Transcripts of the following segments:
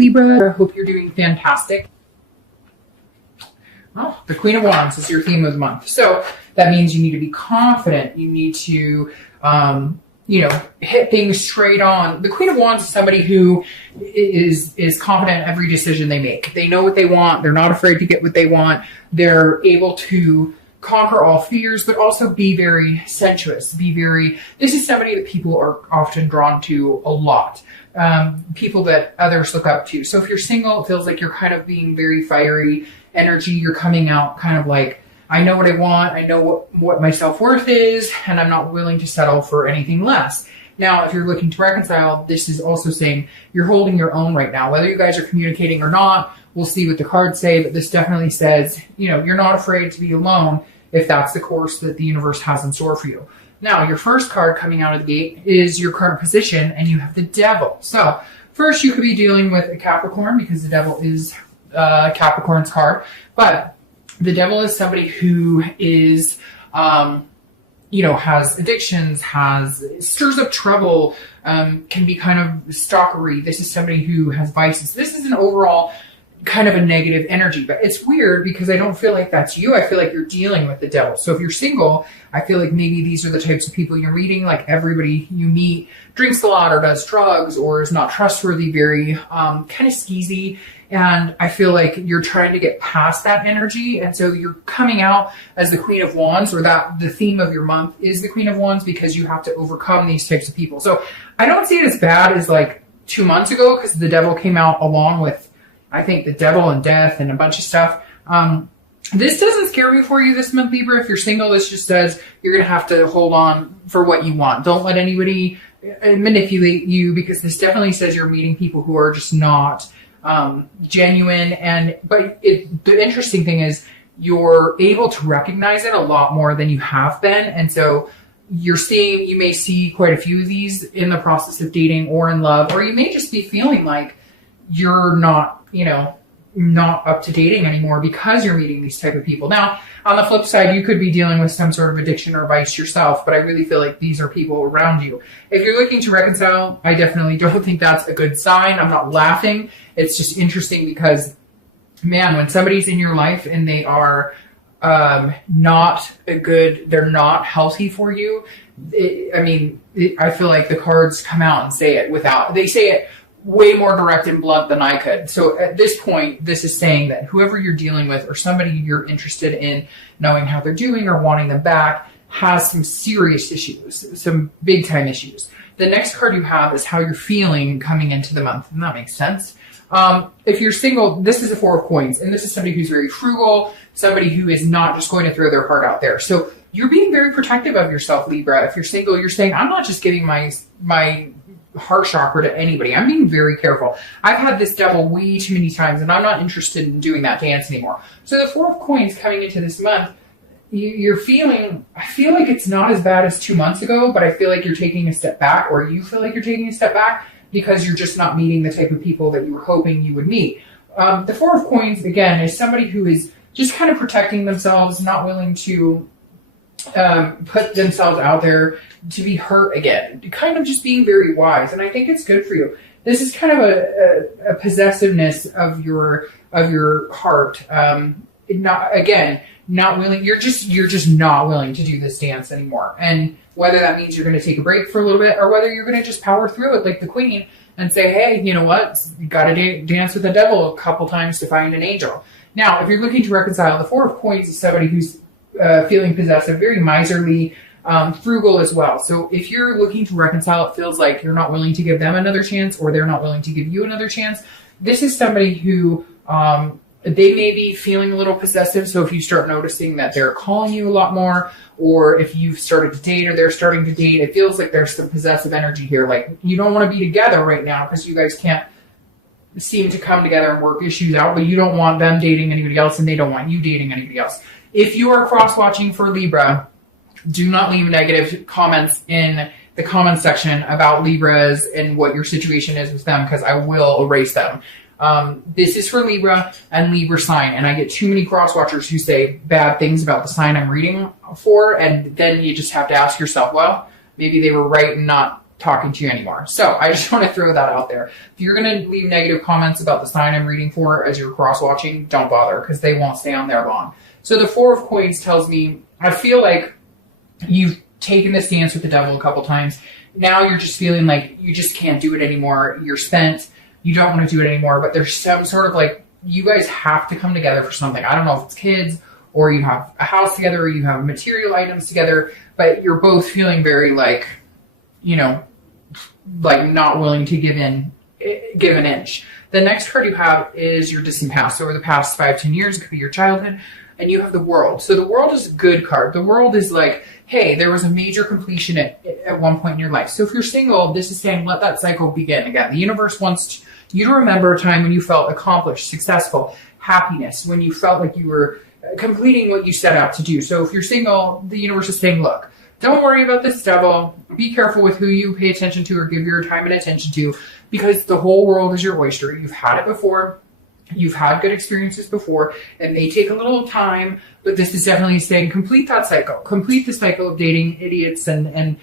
Libra. I hope you're doing fantastic. Oh, the Queen of Wands is your theme of the month. So that means you need to be confident. You need to, hit things straight on. The Queen of Wands is somebody who is confident in every decision they make. They know what they want. They're not afraid to get what they want. They're able to conquer all fears, but also be very sensuous. This is somebody that people are often drawn to a lot. People that others look up to. So if you're single, it feels like you're kind of being very fiery energy. You're coming out kind of like, I know what I want. I know what my self-worth is, and I'm not willing to settle for anything less. Now, if you're looking to reconcile, this is also saying you're holding your own right now. Whether you guys are communicating or not, we'll see what the cards say, but this definitely says, you're not afraid to be alone if that's the course that the universe has in store for you. Now, your first card coming out of the gate is your current position, and you have the Devil. So first, you could be dealing with a Capricorn because the Devil is Capricorn's card, but the Devil is somebody who is, has addictions, stirs up trouble, can be kind of stalkery. This is somebody who has vices. This is an overall kind of a negative energy, but it's weird because I don't feel like that's you. I feel like you're dealing with the Devil. So if you're single, I feel like maybe these are the types of people you're meeting. Like everybody you meet drinks a lot or does drugs or is not trustworthy, very kind of skeezy. And I feel like you're trying to get past that energy. And so you're coming out as the Queen of Wands, or that the theme of your month is the Queen of Wands, because you have to overcome these types of people. So I don't see it as bad as like 2 months ago, because the Devil came out along with, I think, the Devil and death and a bunch of stuff. This doesn't scare me for you this month, Libra. If you're single, this just says you're going to have to hold on for what you want. Don't let anybody manipulate you, because this definitely says you're meeting people who are just not genuine. But the interesting thing is you're able to recognize it a lot more than you have been. And so you may see quite a few of these in the process of dating or in love, or you may just be feeling like you're not up to dating anymore because you're meeting these type of people. Now, on the flip side, you could be dealing with some sort of addiction or vice yourself, but I really feel like these are people around you. If you're looking to reconcile, I definitely don't think that's a good sign. I'm not laughing. It's just interesting because, man, when somebody's in your life and they are they're not healthy for you, I feel like the cards come out and say it way more direct and blunt than I could. So at this point, this is saying that whoever you're dealing with or somebody you're interested in knowing how they're doing or wanting them back has some serious issues, some big time issues. The next card you have is how you're feeling coming into the month. And that makes sense. If you're single, this is a Four of Coins, and this is somebody who's very frugal, somebody who is not just going to throw their heart out there. So you're being very protective of yourself, Libra. If you're single, you're saying, I'm not just giving my heart chakra to anybody. I'm being very careful. I've had this Devil way too many times, and I'm not interested in doing that dance anymore. So the Four of Coins coming into this month, I feel like it's not as bad as 2 months ago, but I feel like you're taking a step back, or you feel like you're taking a step back because you're just not meeting the type of people that you were hoping you would meet. The Four of Coins, again, is somebody who is just kind of protecting themselves, not willing to put themselves out there to be hurt again, kind of just being very wise. And I think it's good for you. This is kind of a possessiveness of your heart. Not willing. You're just not willing to do this dance anymore. And whether that means you're going to take a break for a little bit, or whether you're going to just power through it like the Queen and say, hey, you know what? You got to dance with the Devil a couple times to find an angel. Now, if you're looking to reconcile, the Four of Coins is somebody who's feeling possessive, very miserly, frugal as well. So if you're looking to reconcile, it feels like you're not willing to give them another chance, or they're not willing to give you another chance. This is somebody who they may be feeling a little possessive. So if you start noticing that they're calling you a lot more, or if you've started to date or they're starting to date, it feels like there's some possessive energy here. Like you don't want to be together right now because you guys can't seem to come together and work issues out, but you don't want them dating anybody else and they don't want you dating anybody else. If you are cross-watching for Libra, do not leave negative comments in the comments section about Libras and what your situation is with them, because I will erase them. This is for Libra and Libra sign, and I get too many cross-watchers who say bad things about the sign I'm reading for, and then you just have to ask yourself, well, maybe they were right in not talking to you anymore. So I just want to throw that out there. If you're going to leave negative comments about the sign I'm reading for as you're cross-watching, don't bother, because they won't stay on there long. So the Four of Coins tells me, I feel like you've taken this dance with the devil a couple times. Now you're just feeling like you just can't do it anymore. You're spent. You don't want to do it anymore, but there's some sort of like, you guys have to come together for something. I don't know if it's kids or you have a house together or you have material items together, but you're both feeling very like, you know, like not willing to give an inch. The next card you have is your distant past. So over the past 5-10 years, it could be your childhood, and you have the World. So the World is a good card. The World is like, hey, there was a major completion at one point in your life. So if you're single, this is saying let that cycle begin again. The universe wants you to remember a time when you felt accomplished, successful, happiness, when you felt like you were completing what you set out to do. So if you're single, the universe is saying, look, don't worry about this devil. Be careful with who you pay attention to or give your time and attention to, because the whole world is your oyster. You've had it before. You've had good experiences before. It may take a little time, but this is definitely saying complete that cycle. Complete the cycle of dating idiots and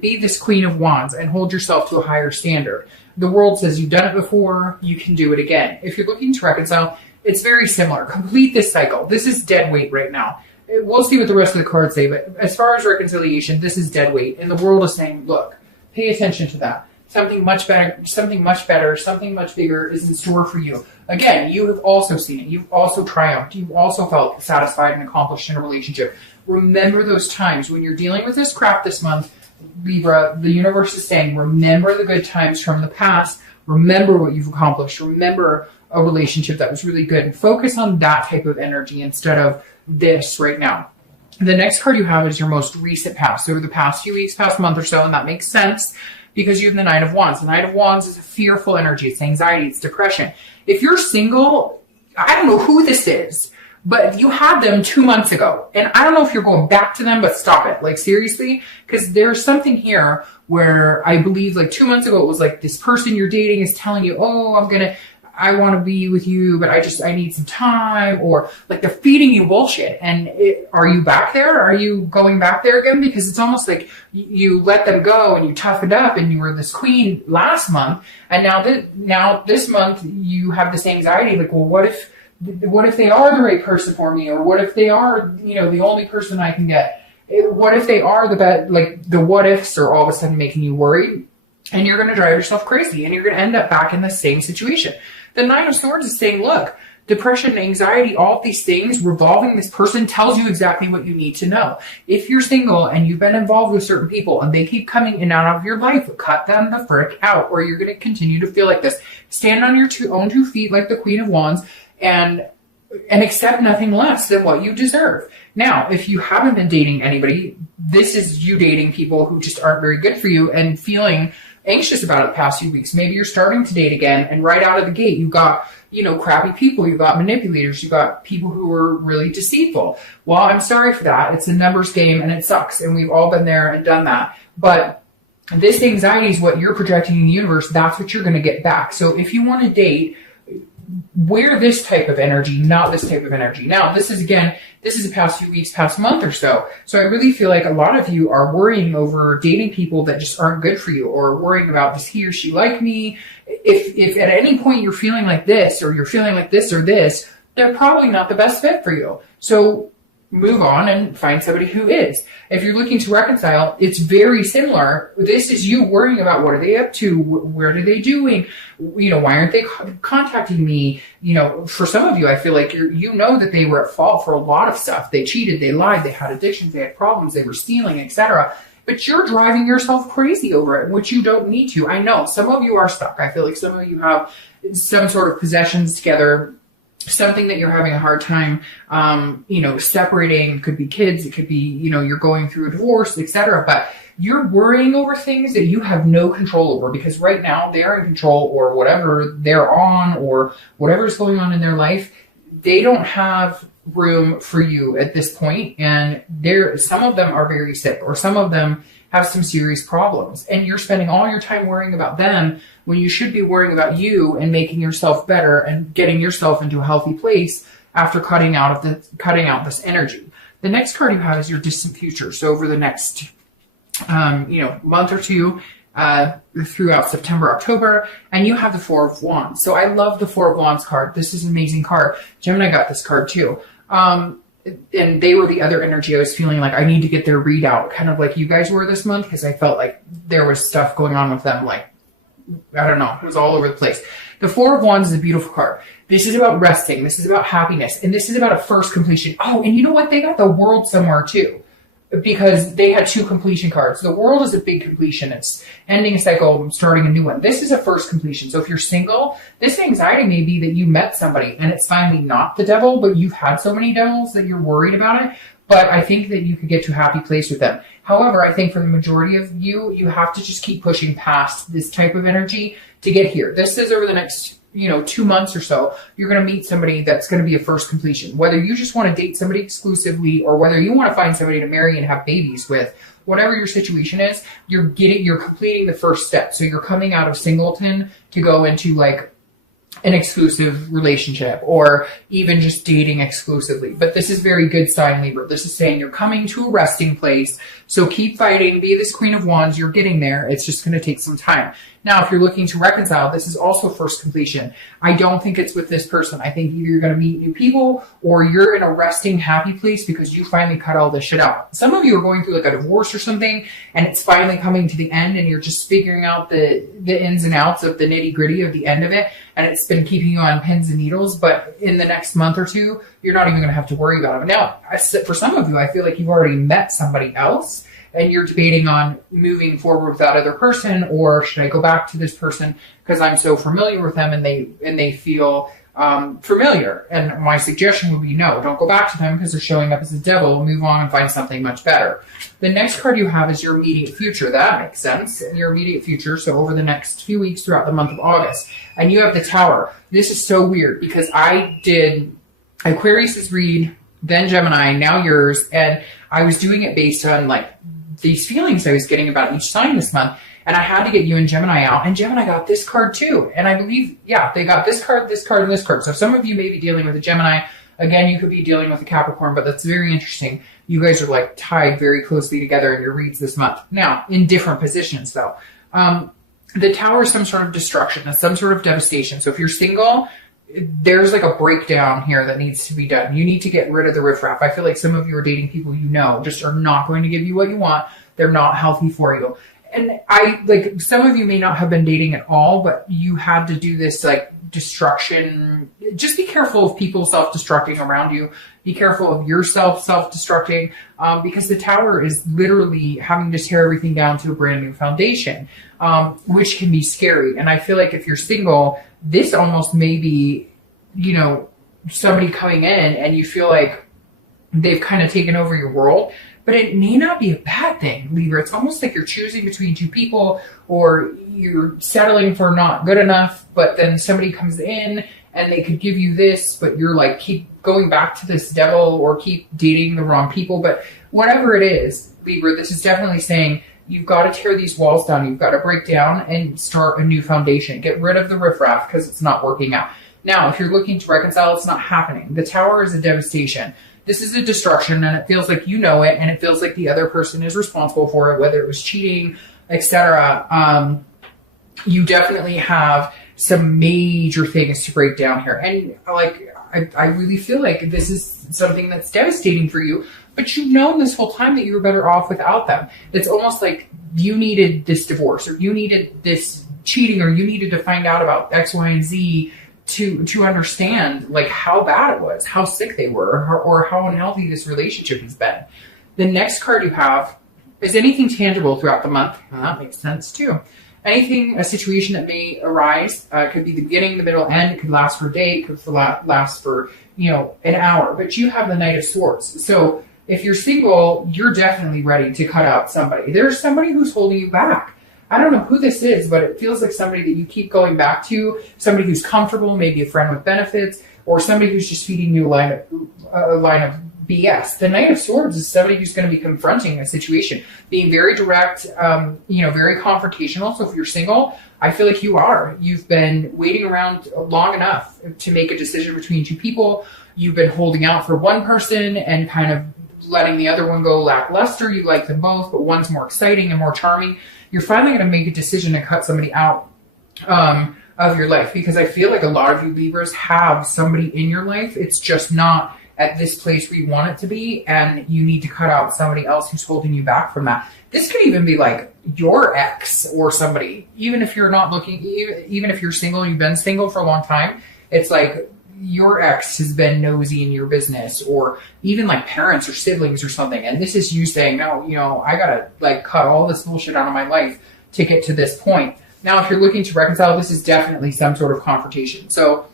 be this Queen of Wands and hold yourself to a higher standard. The World says you've done it before. You can do it again. If you're looking to reconcile, it's very similar. Complete this cycle. This is dead weight right now. We'll see what the rest of the cards say, but as far as reconciliation, this is dead weight. And the World is saying, look, pay attention to that. Something much better, something much bigger is in store for you. Again, you have also seen it. You've also triumphed. You've also felt satisfied and accomplished in a relationship. Remember those times when you're dealing with this crap this month, Libra. The universe is saying, remember the good times from the past. Remember what you've accomplished. Remember a relationship that was really good. And focus on that type of energy instead of this right now. The next card you have is your most recent past. So over the past few weeks, past month or so, and that makes sense because you have the Knight of Wands. The Knight of Wands is a fearful energy. It's anxiety. It's depression. If you're single, I don't know who this is, but you had them 2 months ago. And I don't know if you're going back to them, but stop it. Like, seriously, because there's something here where I believe like 2 months ago, it was like this person you're dating is telling you, oh, I want to be with you, but I need some time, or like they're feeding you bullshit. And are you back there? Are you going back there again? Because it's almost like you let them go and you toughened up and you were this queen last month. And now this month you have this anxiety. Like, well, what if they are the right person for me? Or what if they are, the only person I can get? What if they are the best? Like, the what ifs are all of a sudden making you worried, and you're going to drive yourself crazy and you're going to end up back in the same situation. The Nine of Swords is saying, look, depression, anxiety, all of these things revolving this person tells you exactly what you need to know. If you're single and you've been involved with certain people and they keep coming in and out of your life, cut them the frick out, or you're going to continue to feel like this. Stand on your own 2 feet like the Queen of Wands and accept nothing less than what you deserve. Now, if you haven't been dating anybody, this is you dating people who just aren't very good for you and feeling anxious about it the past few weeks. Maybe you're starting to date again, and right out of the gate, you got, crappy people, you got manipulators, you got people who are really deceitful. Well, I'm sorry for that. It's a numbers game and it sucks, and we've all been there and done that. But this anxiety is what you're projecting in the universe. That's what you're going to get back. So if you want to date, wear this type of energy, not this type of energy. Now, this is the past few weeks, past month or so. So I really feel like a lot of you are worrying over dating people that just aren't good for you, or worrying about, does he or she like me? If at any point you're feeling like this, or you're feeling like this or this, they're probably not the best fit for you. So move on and find somebody who is. If you're looking to reconcile, it's very similar. This is you worrying about, what are they up to? What are they doing? Why aren't they contacting me? For some of you, I feel like that they were at fault for a lot of stuff. They cheated, they lied, they had addictions, they had problems, they were stealing, etc. But you're driving yourself crazy over it, which you don't need to. I know some of you are stuck. I feel like some of you have some sort of possessions together, something that you're having a hard time, separating. It could be kids. It could be, you're going through a divorce, etc. But you're worrying over things that you have no control over, because right now they're in control, or whatever they're on, or whatever's going on in their life, they don't have room for you at this point. And some of them are very sick, or some of them have some serious problems, and you're spending all your time worrying about them when you should be worrying about you and making yourself better and getting yourself into a healthy place after cutting out this energy. The next card you have is your distant future. So over the next month or two, throughout September, October, and you have the Four of Wands. So I love the Four of Wands card. This is an amazing card. Gemini got this card too. And they were the other energy I was feeling like I need to get their readout, kind of like you guys were this month, because I felt like there was stuff going on with them. Like, I don't know, it was all over the place. The Four of Wands is a beautiful card. This is about resting. This is about happiness. And this is about a first completion. Oh, and you know what? They got the World somewhere too, because they had 2 completion cards. The World is a big completion. It's ending a cycle, starting a new one. This is a first completion. So if you're single, this anxiety may be that you met somebody and it's finally not the devil, but you've had so many devils that you're worried about it. But I think that you could get to a happy place with them. However, I think for the majority of you, you have to just keep pushing past this type of energy to get here. This is over the next 2 months or so, you're going to meet somebody that's going to be a first completion. Whether you just want to date somebody exclusively or whether you want to find somebody to marry and have babies with, whatever your situation is, you're completing the first step. So you're coming out of singleton to go into like an exclusive relationship or even just dating exclusively. But this is very good sign, Libra. This is saying you're coming to a resting place. So keep fighting, be this Queen of Wands. You're getting there. It's just going to take some time. Now, if you're looking to reconcile, this is also first completion. I don't think it's with this person. I think either you're going to meet new people or you're in a resting, happy place because you finally cut all this shit out. Some of you are going through like a divorce or something and it's finally coming to the end and you're just figuring out the ins and outs of the nitty gritty of the end of it. And it's been keeping you on pins and needles. But in the next month or two, you're not even going to have to worry about it. Now, for some of you, I feel like you've already met somebody else and you're debating on moving forward with that other person, or should I go back to this person because I'm so familiar with them and they feel familiar. And my suggestion would be no, don't go back to them because they're showing up as the devil. Move on and find something much better. The next card you have is your immediate future. That makes sense. Your immediate future. So over the next few weeks throughout the month of August. And you have the Tower. This is so weird because I did Aquarius's read, then Gemini, now yours. And I was doing it based on like these feelings I was getting about each sign this month. And I had to get you and Gemini out. And Gemini got this card too. And I believe, yeah, they got this card, this card, and this card. So some of you may be dealing with a Gemini. Again, you could be dealing with a Capricorn, but that's very interesting. You guys are like tied very closely together in your reads this month. Now, in different positions though. The Tower is some sort of destruction. It's some sort of devastation. So if you're single, there's like a breakdown here that needs to be done. You need to get rid of the riffraff. I feel like some of you are dating people you know just are not going to give you what you want. They're not healthy for you. And some of you may not have been dating at all, but you had to do this like destruction. Just be careful of people self-destructing around you. Be careful of yourself self-destructing because the Tower is literally having to tear everything down to a brand new foundation, which can be scary. And I feel like if you're single, this almost may be, somebody coming in and you feel like they've kind of taken over your world. But it may not be a bad thing, Libra. It's almost like you're choosing between two people or you're settling for not good enough, but then somebody comes in and they could give you this, but you're like, keep going back to this devil or keep dating the wrong people. But whatever it is, Libra, this is definitely saying you've got to tear these walls down. You've got to break down and start a new foundation. Get rid of the riffraff because it's not working out. Now, if you're looking to reconcile, it's not happening. The Tower is a devastation. This is a destruction and it feels like you know it and it feels like the other person is responsible for it, whether it was cheating, etc. You definitely have some major things to break down here. And I really feel like this is something that's devastating for you, but you've known this whole time that you were better off without them. It's almost like you needed this divorce or you needed this cheating or you needed to find out about X, Y, and Z to understand like how bad it was, how sick they were, or how unhealthy this relationship has been. The next card you have is anything tangible throughout the month. That makes sense too. Anything, a situation that may arise, could be the beginning, the middle, end. It could last for a day. It could last for, an hour. But you have the Knight of Swords. So if you're single, you're definitely ready to cut out somebody. There's somebody who's holding you back. I don't know who this is, but it feels like somebody that you keep going back to, somebody who's comfortable, maybe a friend with benefits, or somebody who's just feeding you a line of BS. The Knight of Swords is somebody who's going to be confronting a situation, being very direct, very confrontational. So if you're single, I feel like you are. You've been waiting around long enough to make a decision between two people. You've been holding out for one person and kind of letting the other one go lackluster. You like them both, but one's more exciting and more charming. you're finally going to make a decision to cut somebody out of your life, because I feel like a lot of you Libras have somebody in your life. It's just not at this place where you want it to be, and you need to cut out somebody else who's holding you back from that. This could even be like your ex or somebody, even if you're not looking, even if you're single and you've been single for a long time. It's like your ex has been nosy in your business, or even like parents or siblings or something. And this is you saying, no, you know, I gotta like cut all this bullshit out of my life to get to this point. Now, if you're looking to reconcile, this is definitely some sort of confrontation. So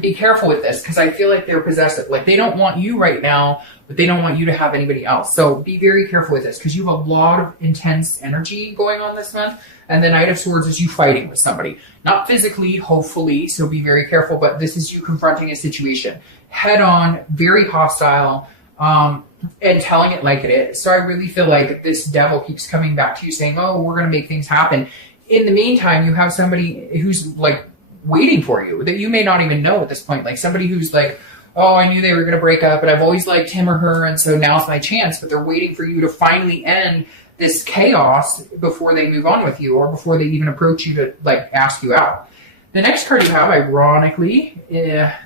be careful with this, because I feel like they're possessive. Like they don't want you right now, but they don't want you to have anybody else. So be very careful with this, because you have a lot of intense energy going on this month. And the Knight of Swords is you fighting with somebody. Not physically, hopefully, so be very careful, but this is you confronting a situation head on, very hostile, and telling it like it is. So I really feel like this devil keeps coming back to you saying, oh, we're going to make things happen. In the meantime, you have somebody who's like waiting for you that you may not even know at this point. Like somebody who's like, oh, I knew they were going to break up, but I've always liked him or her, and so now's my chance. But they're waiting for you to finally end this chaos before they move on with you, or before they even approach you to like ask you out. The next card you have, ironically,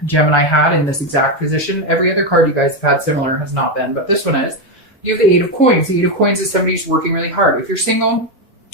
Gemini had in this exact position. Every other card you guys have had similar has not been, but this one is. You have the Eight of Coins. The Eight of Coins is somebody who's working really hard. If you're single,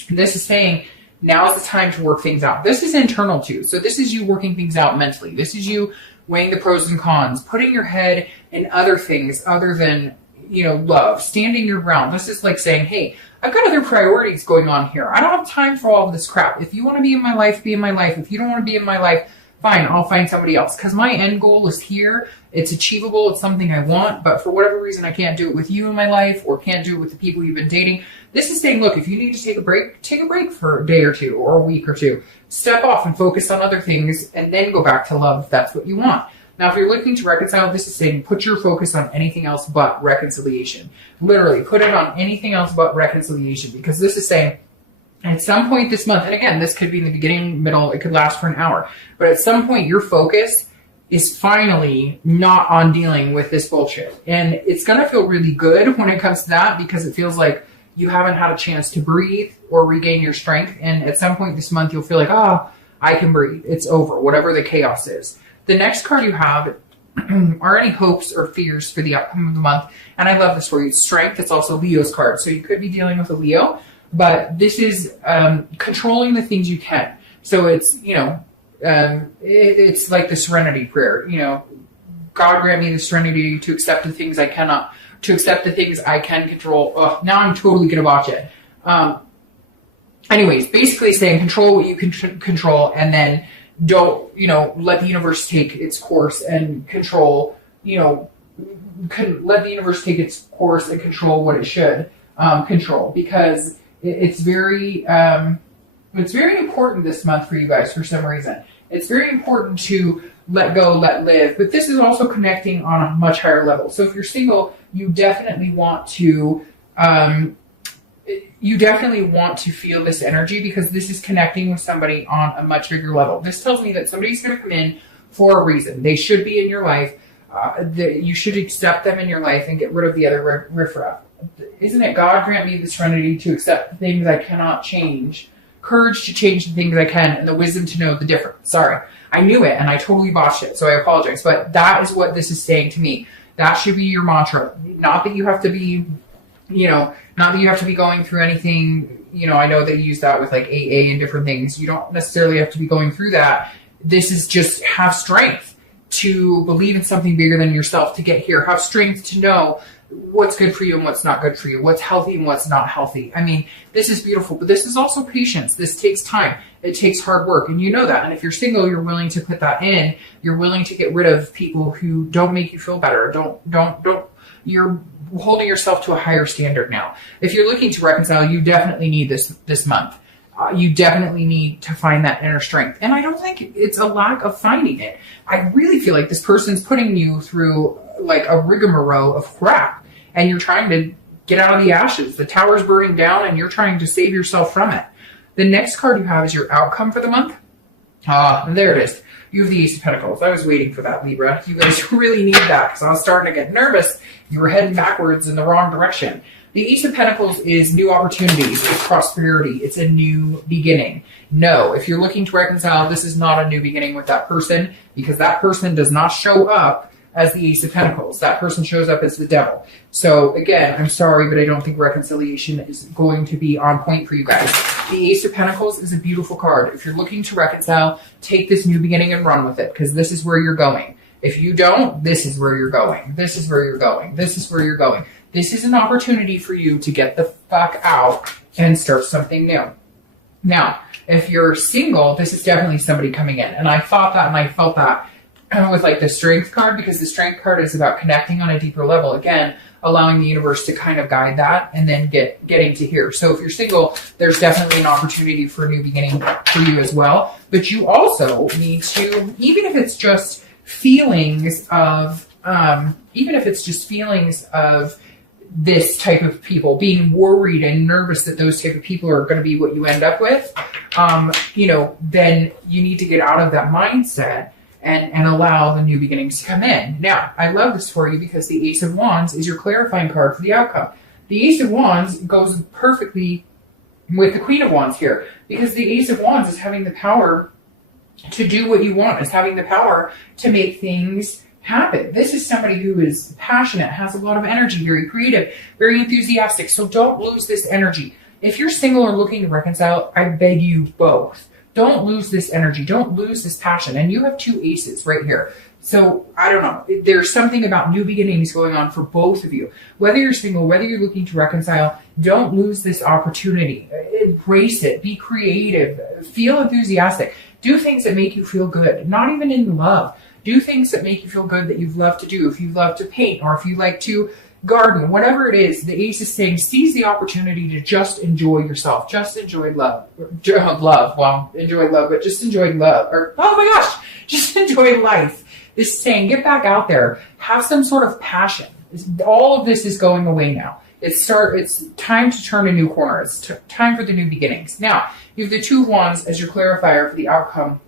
this is saying now's the time to work things out. This is internal too. So this is you working things out mentally. This is you weighing the pros and cons, putting your head in other things other than, you know, love, standing your ground. This is like saying, hey, I've got other priorities going on here. I don't have time for all of this crap. If you want to be in my life, be in my life. If you don't want to be in my life, fine, I'll find somebody else. Because my end goal is here. It's achievable. It's something I want. But for whatever reason, I can't do it with you in my life, or can't do it with the people you've been dating. This is saying, look, if you need to take a break for a day or two or a week or two. Step off and focus on other things, and then go back to love if that's what you want. Now, if you're looking to reconcile, this is saying put your focus on anything else but reconciliation. Literally, put it on anything else but reconciliation, because this is saying at some point this month, and again, this could be in the beginning, middle, it could last for an hour, but at some point your focus is finally not on dealing with this bullshit. And it's going to feel really good when it comes to that, because it feels like you haven't had a chance to breathe or regain your strength. And at some point this month, you'll feel like, oh, I can breathe. It's over, whatever the chaos is. The next card you have are any hopes or fears for the upcoming month. And I love this for you. Strength. It's also Leo's card. So you could be dealing with a Leo, but this is controlling the things you can. So it's, you know, it's like the serenity prayer. You know, God grant me the serenity to accept the things I cannot, to accept the things I can control. Oh, now I'm totally going to watch it. Anyways, basically saying control what you can control, and then don't, you know, let the universe take its course and control, you know, let the universe take its course and control what it should control, because it's very important this month for you guys for some reason. It's very important to let go, let live, but this is also connecting on a much higher level. So if you're single, you definitely want to feel this energy, because this is connecting with somebody on a much bigger level. This tells me that somebody's going to come in for a reason. They should be in your life. You should accept them in your life and get rid of the other riffraff. Isn't it God grant me the serenity to accept the things I cannot change, courage to change the things I can, and the wisdom to know the difference. Sorry, I knew it and I totally botched it, so I apologize. But that is what this is saying to me. That should be your mantra. Not that you have to be, you know, not that you have to be going through anything, you know, I know they use that with like AA and different things. You don't necessarily have to be going through that. This is just have strength to believe in something bigger than yourself to get here. Have strength to know what's good for you and what's not good for you, what's healthy and what's not healthy. I mean, this is beautiful, but this is also patience. This takes time. It takes hard work, and you know that. And if you're single, you're willing to put that in. You're willing to get rid of people who don't make you feel better. You're holding yourself to a higher standard now. If you're looking to reconcile, you definitely need this month. You definitely need to find that inner strength. And I don't think it's a lack of finding it. I really feel like this person's putting you through like a rigmarole of crap, and you're trying to get out of the ashes. The tower's burning down and you're trying to save yourself from it. The next card you have is your outcome for the month. There it is. You have the Ace of Pentacles. I was waiting for that, Libra. You guys really need that, because I was starting to get nervous. You were heading backwards in the wrong direction. The Ace of Pentacles is new opportunities, it's prosperity, it's a new beginning. No, if you're looking to reconcile, this is not a new beginning with that person, because that person does not show up as the Ace of Pentacles. That person shows up as the Devil. So again, I'm sorry, but I don't think reconciliation is going to be on point for you guys. The Ace of Pentacles is a beautiful card. If you're looking to reconcile, take this new beginning and run with it, because this is where you're going. If you don't, this is where you're going. This is where you're going. This is where you're going. This is an opportunity for you to get the fuck out and start something new. Now, if you're single, this is definitely somebody coming in. And I thought that and I felt that with like the Strength card, because the Strength card is about connecting on a deeper level. Again, allowing the universe to kind of guide that and then getting to here. So if you're single, there's definitely an opportunity for a new beginning for you as well. But you also need to, even if it's just feelings of this type of people, being worried and nervous that those type of people are going to be what you end up with, then you need to get out of that mindset and allow the new beginnings to come in. Now, I love this for you because the Ace of Wands is your clarifying card for the outcome. The Ace of Wands goes perfectly with the Queen of Wands here, because the Ace of Wands is having the power to do what you want. It's having the power to make things happen. This is somebody who is passionate, has a lot of energy, very creative, very enthusiastic. So don't lose this energy. If you're single or looking to reconcile, I beg you both, don't lose this energy. Don't lose this passion. And you have two aces right here. So I don't know. There's something about new beginnings going on for both of you. Whether you're single, whether you're looking to reconcile, don't lose this opportunity. Embrace it. Be creative. Feel enthusiastic. Do things that make you feel good. Not even in love. Do things that make you feel good that you love to do. If you love to paint or if you like to garden, whatever it is, the Ace is saying seize the opportunity to just enjoy yourself. Just enjoy love. Well, enjoy love, but just enjoy love. Or, oh my gosh, just enjoy life. This is saying get back out there. Have some sort of passion. All of this is going away now. It's time to turn a new corner. It's time for the new beginnings. Now, you have the Two of Wands as your clarifier for the outcome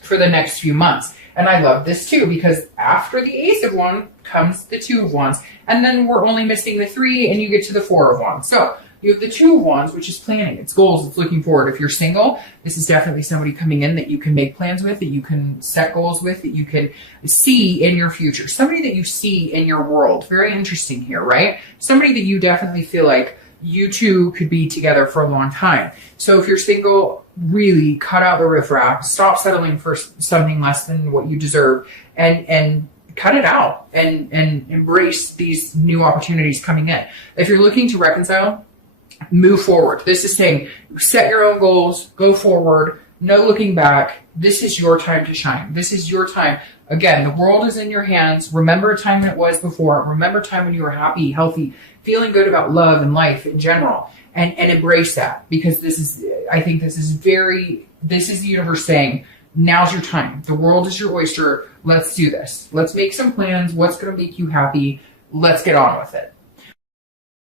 for the next few months. And I love this too, because after the Ace of Wands comes the Two of Wands. And then we're only missing the Three, and you get to the Four of Wands. So you have the Two of Wands, which is planning. It's goals. It's looking forward. If you're single, this is definitely somebody coming in that you can make plans with, that you can set goals with, that you can see in your future. Somebody that you see in your world. Very interesting here, right? Somebody that you definitely feel like you two could be together for a long time. So if you're single, really cut out the riffraff. Stop settling for something less than what you deserve, and cut it out and embrace these new opportunities coming in. If you're looking to reconcile, move forward. This is saying set your own goals, go forward, no looking back. This is your time to shine. This is your time. Again, the world is in your hands. Remember a time that it was before. Remember a time when you were happy, healthy, feeling good about love and life in general, and embrace that, because I think this is the universe saying, now's your time. The world is your oyster. Let's do this. Let's make some plans. What's going to make you happy? Let's get on with it.